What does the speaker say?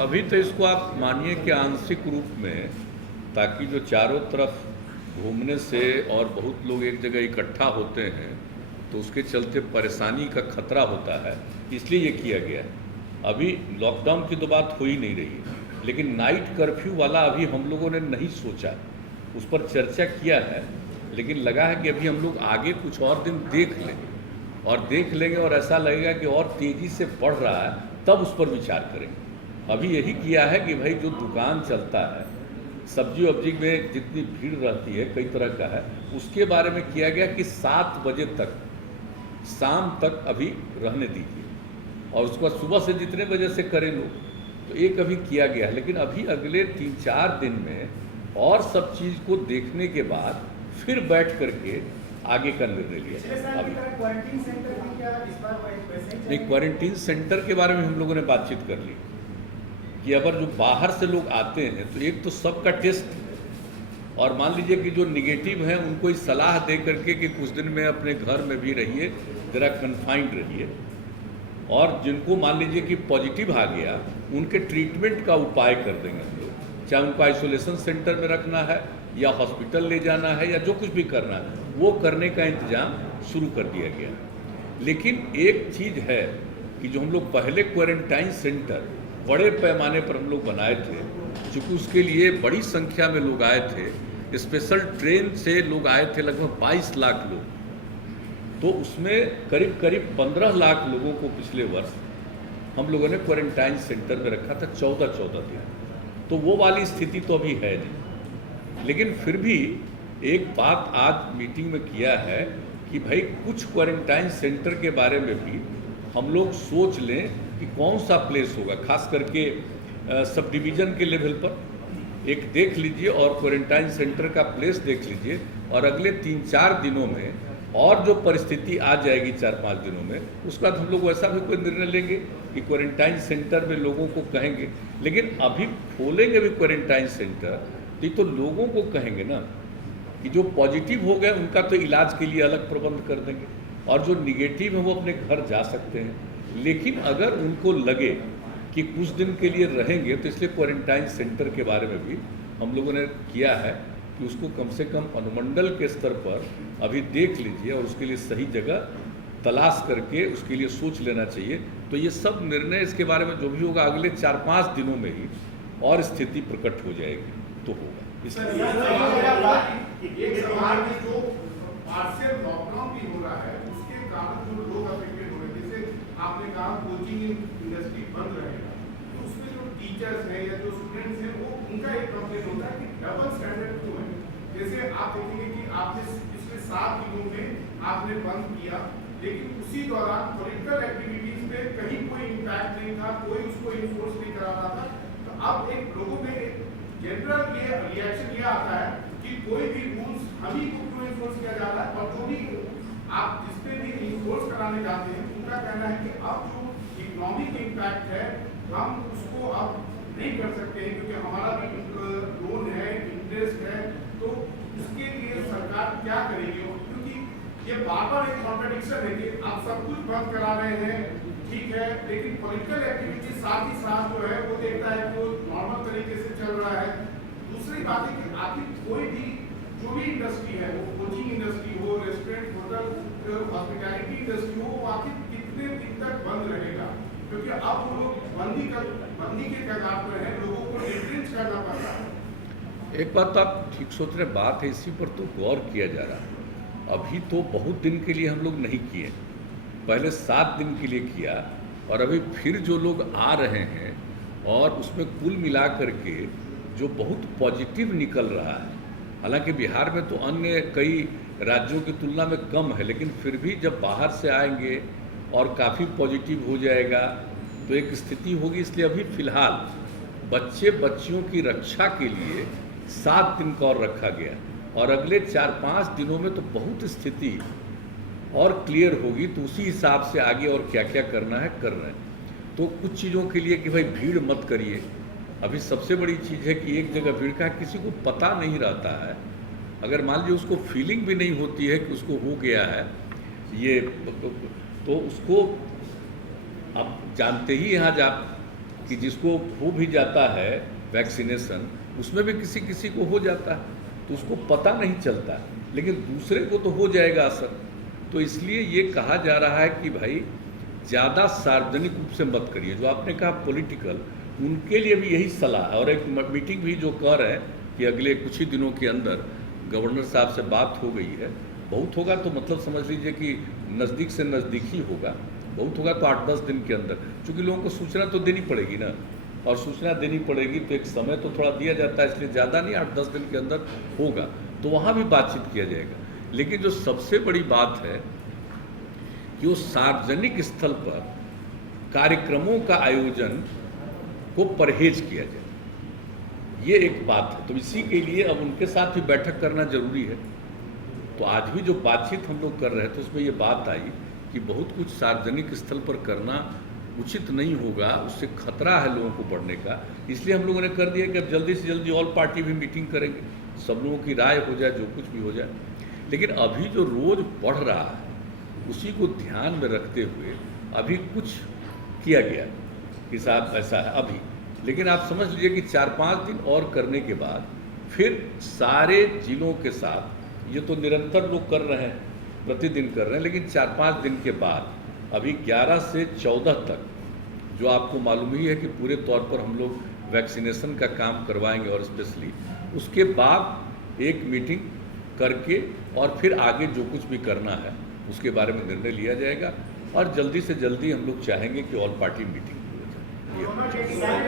अभी तो इसको आप मानिए कि आंशिक रूप में, ताकि जो चारों तरफ घूमने से और बहुत लोग एक जगह इकट्ठा होते हैं तो उसके चलते परेशानी का खतरा होता है, इसलिए ये किया गया है। अभी लॉकडाउन की तो बात हो ही नहीं रही है, लेकिन नाइट कर्फ्यू वाला अभी हम लोगों ने नहीं सोचा, उस पर चर्चा किया है, लेकिन लगा है कि अभी हम लोग आगे कुछ और दिन देख लें और देख लेंगे और ऐसा लगेगा कि और तेज़ी से बढ़ रहा है तब उस पर विचार करेंगे। अभी यही किया है कि भाई जो दुकान चलता है, सब्जी वब्जी में जितनी भीड़ रहती है कई तरह का है, उसके बारे में किया गया कि 7 बजे तक, शाम तक अभी रहने दीजिए और उसके बाद सुबह से जितने बजे से करें लोग, तो एक अभी किया गया है। लेकिन अभी अगले 3-4 दिन में और सब चीज़ को देखने के बाद फिर बैठ करके आगे का निर्णय लिया। अभी नहीं, क्वारंटीन सेंटर के बारे में हम लोगों ने बातचीत कर ली कि अगर जो बाहर से लोग आते हैं तो एक तो सबका टेस्ट, और मान लीजिए कि जो निगेटिव हैं उनको ही सलाह दे करके कि कुछ दिन में अपने घर में भी रहिए, ज़रा कन्फाइंड रहिए, और जिनको मान लीजिए कि पॉजिटिव आ गया उनके ट्रीटमेंट का उपाय कर देंगे हम लोग, चाहे उनको आइसोलेशन सेंटर में रखना है या हॉस्पिटल ले जाना है या जो कुछ भी करना है वो करने का इंतज़ाम शुरू कर दिया गया। लेकिन एक चीज़ है कि जो हम लोग पहले क्वारंटाइन सेंटर बड़े पैमाने पर हम लोग बनाए थे, चूँकि उसके लिए बड़ी संख्या में लोग आए थे, स्पेशल ट्रेन से लोग आए थे, लगभग 22 लाख लोग, तो उसमें करीब करीब 15 लाख लोगों को पिछले वर्ष हम लोगों ने क्वारंटाइन सेंटर में रखा था 14-14 दिन। तो वो वाली स्थिति तो अभी है नहीं, लेकिन फिर भी एक बात आज मीटिंग में किया है कि भाई कुछ क्वारंटाइन सेंटर के बारे में भी हम लोग सोच लें कि कौन सा प्लेस होगा, खास करके सब डिवीज़न के लेवल पर एक देख लीजिए और क्वारंटाइन सेंटर का प्लेस देख लीजिए, और अगले 3-4 दिनों में और जो परिस्थिति आ जाएगी 4-5 दिनों में, उसके बाद हम लोग वैसा भी कोई निर्णय लेंगे कि क्वारंटाइन सेंटर में लोगों को कहेंगे। लेकिन अभी खोलेंगे भी क्वारंटाइन सेंटर तो लोगों को कहेंगे ना कि जो पॉजिटिव हो गए उनका तो इलाज के लिए अलग प्रबंध कर देंगे, और जो निगेटिव है वो अपने घर जा सकते हैं। लेकिन अगर उनको लगे कि कुछ दिन के लिए रहेंगे, तो इसलिए क्वारंटाइन सेंटर के बारे में भी हम लोगों ने किया है कि उसको कम से कम अनुमंडल के स्तर पर अभी देख लीजिए और उसके लिए सही जगह तलाश करके उसके लिए सोच लेना चाहिए। तो ये सब निर्णय इसके बारे में जो भी होगा अगले 4-5 दिनों में ही और स्थिति प्रकट हो जाएगी तो होगा। एक सवाल में जो पार्शियल लॉकडाउन भी हो रहा है उसके कारण जो लोग अफेक्टेड हो रहे हैं, जैसे आपने कहा कोचिंग इंडस्ट्री बंद रहेगा, तो उसमें जो टीचर्स हैं या जो स्टूडेंट्स हैं वो उनका एक कंप्लेन होता है कि डबल स्टैंडर्ड क्यों है। जैसे आप देखेंगे कि आपने पिछले 7 दिनों में आपने बंद किया, लेकिन उसी दौरान पॉलिटिकल एक्टिविटीज में कहीं कोई इम्पैक्ट नहीं था, कोई उसको इन्फोर्स नहीं करा रहा था। तो अब एक लोगों में जनरल ये रिएक्शन ये आता है कि कोई भी रूल्स हम ही को क्यों इन्फोर्स किया जा रहा है, और जो भी आप जिस पे भी इन्फोर्स कराने जाते हैं उनका कहना है कि अब जो इकोनॉमिक इम्पैक्ट है हम उसको अब नहीं कर सकते हैं क्योंकि हमारा भी लोन है, इंटरेस्ट है, तो उसके लिए सरकार क्या करेगी। क्योंकि ये बार-बार एक कॉन्ट्रडिक्शन है कि आप सब कुछ बंद करा रहे हैं, ठीक है, लेकिन पॉलिटिकल एक्टिविटी साथ ही साथ जो है वो देखता है कि वो नॉर्मल तरीके से चल रहा है। दूसरी बात है कि आखिर कोई भी जो भी इंडस्ट्री है, वो कोचिंग इंडस्ट्री हो, रेस्टोरेंट, होटल, हॉस्पिटैलिटी इंडस्ट्री हो, वो आखिर कितने दिन तक बंद रहेगा, क्योंकि अब वो लोग बंदी के कगार पर है, लोगों को रिट्रेंच करना पड़ रहा है। एक बात तो आप ठीक सोच रहे, बात है इसी पर तो गौर किया जा रहा है। अभी तो बहुत दिन के लिए हम लोग नहीं किए, पहले 7 दिन के लिए किया, और अभी फिर जो लोग आ रहे हैं और उसमें कुल मिला करके जो बहुत पॉजिटिव निकल रहा है, हालांकि बिहार में तो अन्य कई राज्यों की तुलना में कम है, लेकिन फिर भी जब बाहर से आएंगे और काफ़ी पॉजिटिव हो जाएगा तो एक स्थिति होगी। इसलिए अभी फ़िलहाल बच्चियों की रक्षा के लिए 7 दिन का और रखा गया, और अगले 4-5 दिनों में तो बहुत स्थिति और क्लियर होगी, तो उसी हिसाब से आगे और क्या क्या करना है कर रहे हैं। तो कुछ चीज़ों के लिए कि भाई भीड़ मत करिए। अभी सबसे बड़ी चीज़ है कि एक जगह भीड़ का किसी को पता नहीं रहता है, अगर मान लीजिए उसको फीलिंग भी नहीं होती है कि उसको हो गया है ये, तो उसको आप जानते ही यहाँ आप कि जिसको हो भी जाता है वैक्सीनेशन, उसमें भी किसी किसी को हो जाता है तो उसको पता नहीं चलता, लेकिन दूसरे को तो हो जाएगा असर। तो इसलिए ये कहा जा रहा है कि भाई ज़्यादा सार्वजनिक रूप से मत करिए। जो आपने कहा पॉलिटिकल, उनके लिए भी यही सलाह है। और एक मीटिंग भी जो कह रहे हैं कि अगले कुछ ही दिनों के अंदर गवर्नर साहब से बात हो गई है। बहुत होगा तो मतलब समझ लीजिए कि नज़दीक से नज़दीक ही होगा, बहुत होगा तो 8-10 दिन के अंदर, क्योंकि लोगों को सूचना तो देनी पड़ेगी ना, और सूचना देनी पड़ेगी तो एक समय तो थोड़ा दिया जाता है, इसलिए ज़्यादा नहीं 8-10 दिन के अंदर होगा, तो वहाँ भी बातचीत किया जाएगा। लेकिन जो सबसे बड़ी बात है कि वो सार्वजनिक स्थल पर कार्यक्रमों का आयोजन को परहेज किया जाए, ये एक बात है। तो इसी के लिए अब उनके साथ भी बैठक करना जरूरी है। तो आज भी जो बातचीत हम लोग कर रहे थे उसमें ये बात आई कि बहुत कुछ सार्वजनिक स्थल पर करना उचित नहीं होगा, उससे खतरा है लोगों को बढ़ने का। इसलिए हम लोगों ने कर दिया कि अब जल्दी से जल्दी ऑल पार्टी भी मीटिंग करेंगे, सब लोगों की राय हो जाए, जो कुछ भी हो जाए। लेकिन अभी जो रोज़ बढ़ रहा है उसी को ध्यान में रखते हुए अभी कुछ किया गया कि साहब ऐसा है अभी। लेकिन आप समझ लीजिए कि 4-5 दिन और करने के बाद फिर सारे जिलों के साथ, ये तो निरंतर लोग कर रहे हैं, प्रतिदिन कर रहे हैं, लेकिन 4-5 दिन के बाद अभी 11 से 14 तक जो आपको मालूम ही है कि पूरे तौर पर हम लोग वैक्सीनेशन का काम करवाएंगे, और स्पेशली उसके बाद एक मीटिंग करके और फिर आगे जो कुछ भी करना है उसके बारे में निर्णय लिया जाएगा। और जल्दी से जल्दी हम लोग चाहेंगे कि ऑल पार्टी मीटिंग हो जाए।